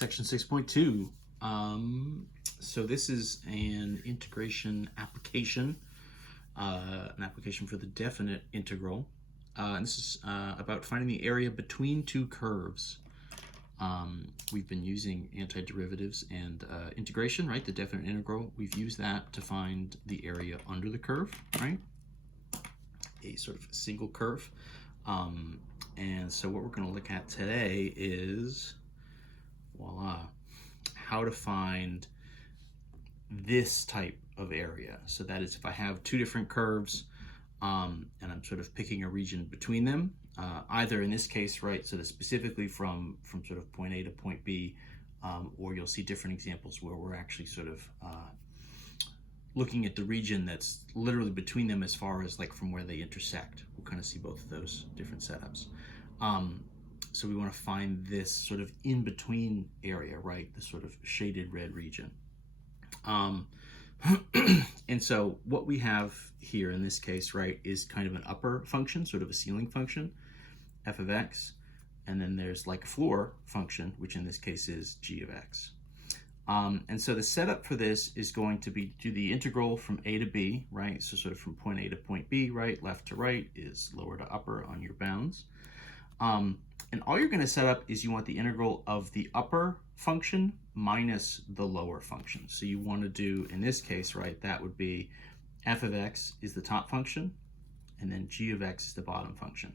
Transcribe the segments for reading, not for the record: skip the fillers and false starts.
Section 6.2. So this is an integration application, an application for the definite integral. And this is about finding the area between two curves. We've been using antiderivatives and integration, right? The definite integral. We've used that to find the area under the curve, right? A sort of single curve. And so what we're going to look at today is, voila, how to find this type of area. So that is if I have two different curves and I'm sort of picking a region between them, either in this case, right, so that specifically from sort of point A to point B, or you'll see different examples where we're actually sort of looking at the region that's literally between them as far as like from where they intersect. We'll kind of see both of those different setups. So we want to find this sort of in-between area, right? The sort of shaded red region. And so what we have here in this case, right, is kind of an upper function, sort of a ceiling function, f of x, and then there's like a floor function, which in this case is g of x. And so the setup for this is going to be do the integral from a to b, right? So sort of from point A to point B, right? Left to right is lower to upper on your bounds. And all you're going to set up is you want the integral of the upper function minus the lower function. So you want to do, in this case, right, that would be f of x is the top function, and then g of x is the bottom function.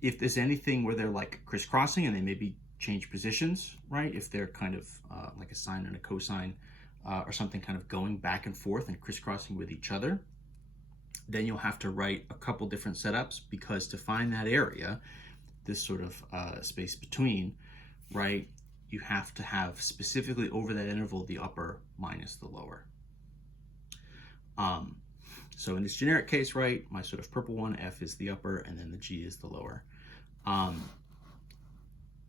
If there's anything where they're like crisscrossing and they maybe change positions, right, if they're kind of like a sine and a cosine or something kind of going back and forth and crisscrossing with each other, then you'll have to write a couple different setups, because to find that area, this sort of space between, right, you have to have specifically over that interval the upper minus the lower. So in this generic case, right, my sort of purple one, f is the upper and then the g is the lower.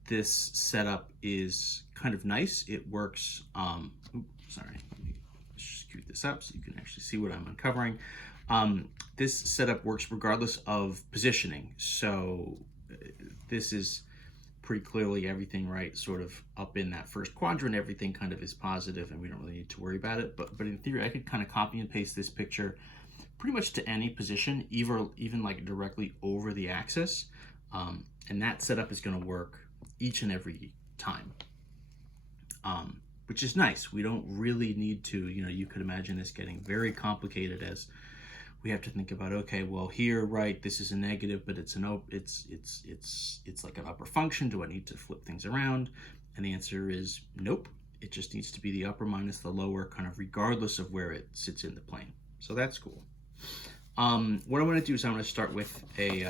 This setup is kind of nice. It works, sorry, let me scoot this up so you can actually see what I'm uncovering. This setup works regardless of positioning. So this is pretty clearly everything, right, sort of up in that first quadrant, everything kind of is positive and we don't really need to worry about it. But in theory, I could kind of copy and paste this picture pretty much to any position, even like directly over the axis. And that setup is going to work each and every time, which is nice. We don't really need to, you could imagine this getting very complicated as we have to think about, okay, well here, right, this is a negative, but it's like an upper function. Do I need to flip things around? And the answer is nope. It just needs to be the upper minus the lower, kind of regardless of where it sits in the plane. So that's cool. What I'm going to do is I'm going to start with a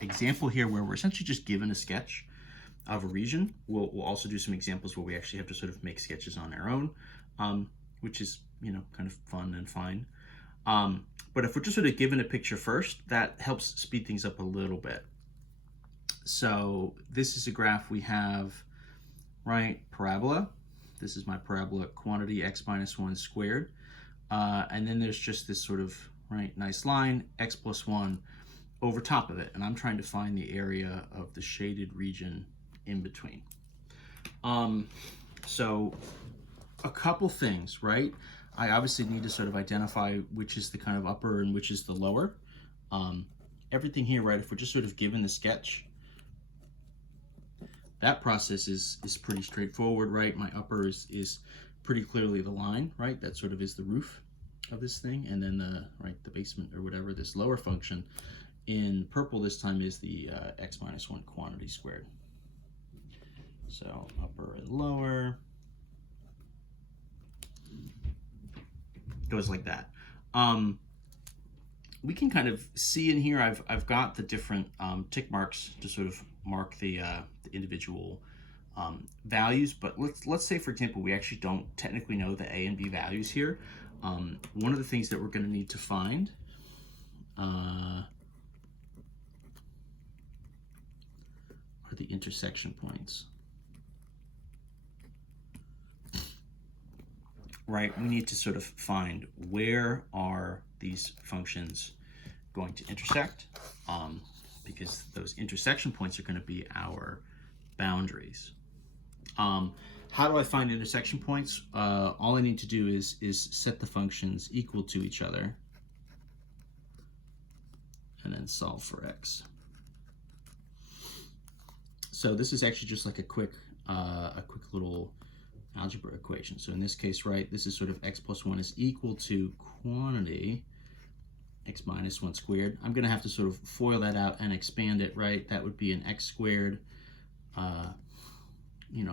example here where we're essentially just given a sketch of a region. We'll also do some examples where we actually have to sort of make sketches on our own, which is, kind of fun and fine. But if we're just sort of given a picture first, that helps speed things up a little bit. So this is a graph we have, right, parabola. This is my parabola quantity x minus 1 squared. And then there's just this sort of, right, nice line, x plus 1 over top of it. And I'm trying to find the area of the shaded region in between. So a couple things, right? I obviously need to sort of identify which is the kind of upper and which is the lower. Everything here, right, if we're just sort of given the sketch, that process is pretty straightforward, right? My upper is pretty clearly the line, right? That sort of is the roof of this thing. And then the basement or whatever, this lower function in purple this time is the x minus 1 quantity squared. So upper and lower goes like that. We can kind of see in here, I've got the different tick marks to sort of mark the individual values, but let's say, for example, we actually don't technically know the a and b values here. One of the things that we're going to need to find are the intersection points. Right, we need to sort of find where are these functions going to intersect, because those intersection points are going to be our boundaries. How do I find intersection points? All I need to do is set the functions equal to each other and then solve for x. So this is actually just like a quick little algebra equation. So in this case, right, this is sort of x plus 1 is equal to quantity x minus 1 squared. I'm going to have to sort of FOIL that out and expand it, right? That would be an x squared.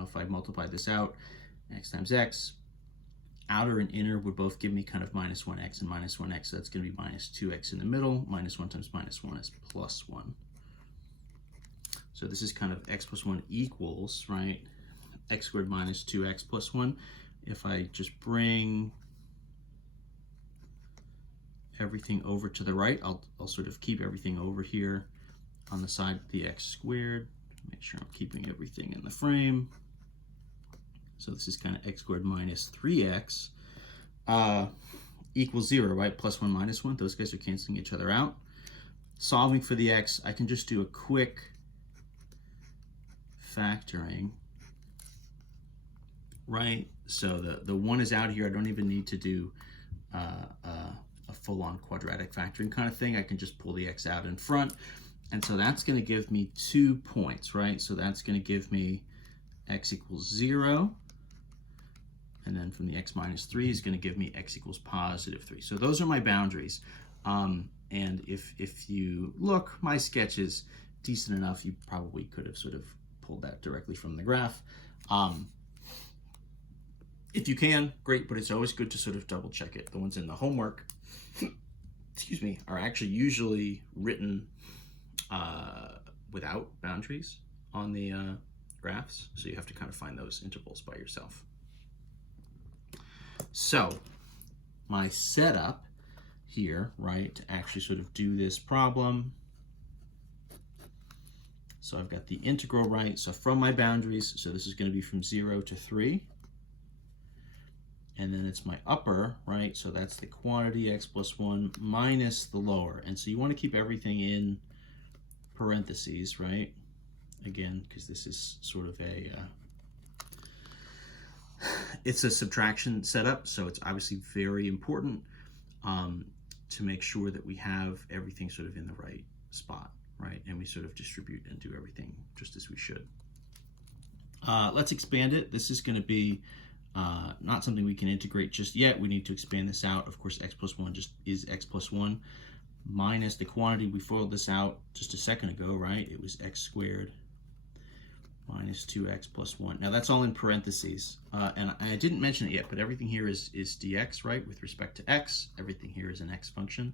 If I multiply this out, x times x, outer and inner would both give me kind of minus 1x and minus 1x. So that's going to be minus 2x in the middle. Minus 1 times minus 1 is plus 1. So this is kind of x plus 1 equals, right, x squared minus 2x plus 1. If I just bring everything over to the right, I'll sort of keep everything over here on the side of the x squared. Make sure I'm keeping everything in the frame. So this is kind of x squared minus 3x equals 0, right? Plus 1 minus 1. Those guys are canceling each other out. Solving for the x, I can just do a quick factoring, right? So the 1 is out here. I don't even need to do a full-on quadratic factoring kind of thing. I can just pull the x out in front. And so that's going to give me 2 points, right? So that's going to give me x equals 0. And then from the x minus 3 is going to give me x equals positive 3. So those are my boundaries. And if you look, my sketch is decent enough. You probably could have sort of pulled that directly from the graph. If you can, great, but it's always good to sort of double check it. The ones in the homework, excuse me, are actually usually written without boundaries on the graphs. So you have to kind of find those intervals by yourself. So my setup here, right, to actually sort of do this problem. So I've got the integral, right? So from my boundaries, so this is going to be from 0 to 3. And then it's my upper, right? So that's the quantity x plus 1 minus the lower. And so you want to keep everything in parentheses, right? Again, because this is sort of it's a subtraction setup, so it's obviously very important to make sure that we have everything sort of in the right spot, right? And we sort of distribute and do everything just as we should. Let's expand it. This is going to be not something we can integrate just yet. We need to expand this out. Of course, x plus 1 just is x plus 1 minus the quantity. We FOILed this out just a second ago, right? It was x squared minus 2x plus 1. Now that's all in parentheses. And I didn't mention it yet, but everything here is dx, right? With respect to x, everything here is an x function.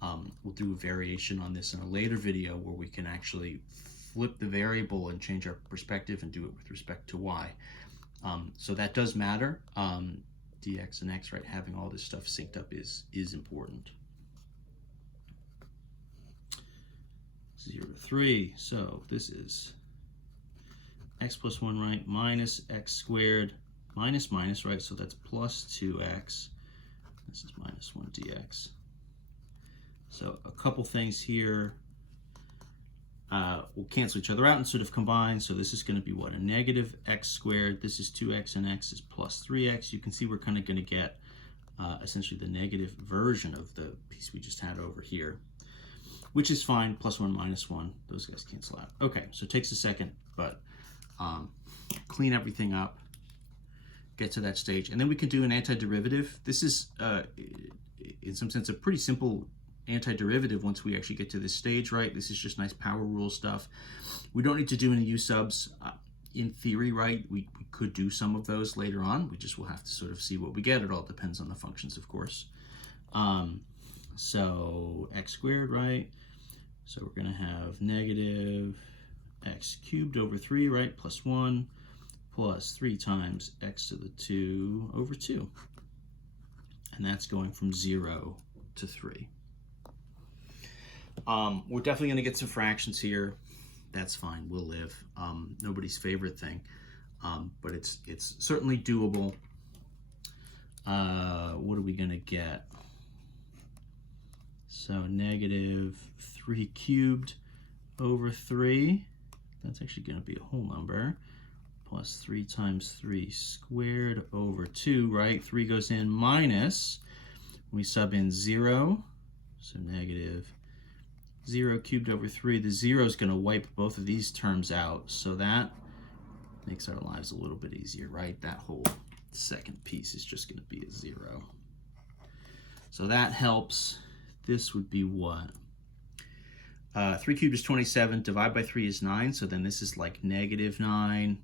We'll do a variation on this in a later video where we can actually flip the variable and change our perspective and do it with respect to y. So that does matter. Dx and x, right? Having all this stuff synced up is important. 0 to 3. So this is x plus 1, right? Minus x squared minus minus, right? So that's plus 2x. This is minus 1 dx. So a couple things here. We'll cancel each other out and sort of combine. So this is going to be what? A negative x squared. This is 2x and x is plus 3x. You can see we're kind of going to get essentially the negative version of the piece we just had over here, which is fine. Plus 1 minus 1. Those guys cancel out. Okay, so it takes a second, but clean everything up, get to that stage, and then we can do an antiderivative. This is, in some sense, a pretty simple antiderivative once we actually get to this stage, right? This is just nice power rule stuff. We don't need to do any u subs. In theory, right, we could do some of those later on. We just will have to sort of see what we get. It all depends on the functions, of course. So x squared, right? So we're going to have negative x cubed over 3, right, plus 1, plus 3 times x to the 2 over 2. And that's going from 0 to 3. We're definitely going to get some fractions here. That's fine. We'll live. Nobody's favorite thing, but it's certainly doable. What are we going to get? So negative 3 cubed over 3. That's actually going to be a whole number. plus 3 times 3 squared over 2, right? 3 goes in minus, we sub in 0, so negative 0 cubed over 3. The 0 is going to wipe both of these terms out, so that makes our lives a little bit easier, right? That whole second piece is just going to be a 0. So that helps. This would be what? 3 cubed is 27, divide by 3 is 9, so then this is like negative 9.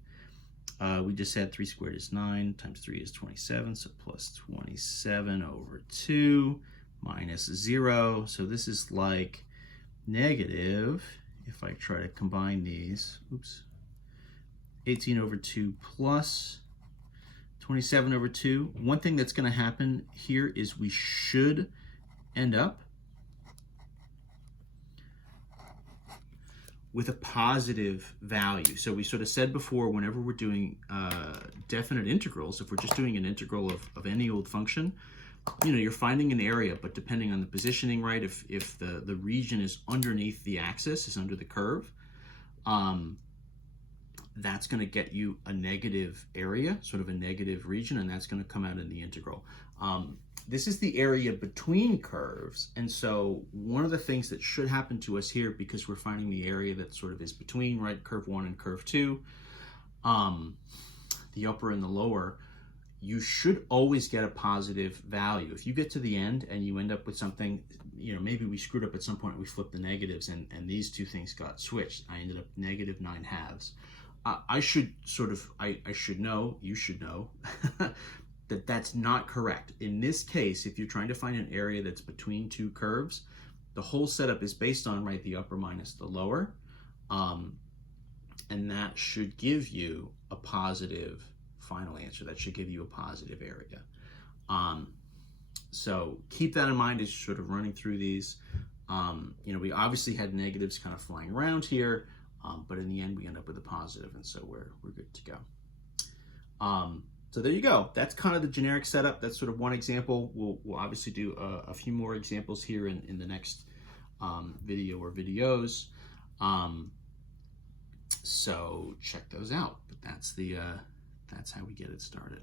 We just said 3 squared is 9, times 3 is 27, so plus 27 over 2 minus 0. So this is like negative, if I try to combine these, oops, 18 over 2 plus 27 over 2. One thing that's going to happen here is we should end up with a positive value. So we sort of said before, whenever we're doing definite integrals, if we're just doing an integral of any old function, you know, you're finding an area, but depending on the positioning, right, if the region is underneath the axis, is under the curve, that's going to get you a negative area, sort of a negative region, and that's going to come out in the integral. This is the area between curves, and so one of the things that should happen to us here, because we're finding the area that sort of is between, right, curve 1 and curve 2, the upper and the lower, you should always get a positive value. If you get to the end and you end up with something, you know, maybe we screwed up at some point, we flipped the negatives, and these two things got switched. I ended up negative 9/2. I should know, you should know, that that's not correct. In this case, if you're trying to find an area that's between two curves, the whole setup is based on, right, the upper minus the lower, and that should give you a positive final answer. That should give you a positive area. So keep that in mind as you're sort of running through these. You know, we obviously had negatives kind of flying around here, but in the end we end up with a positive, and so we're good to go. So there you go. That's kind of the generic setup. That's sort of one example. We'll obviously do a few more examples here in the next video or videos. So check those out. But that's how we get it started.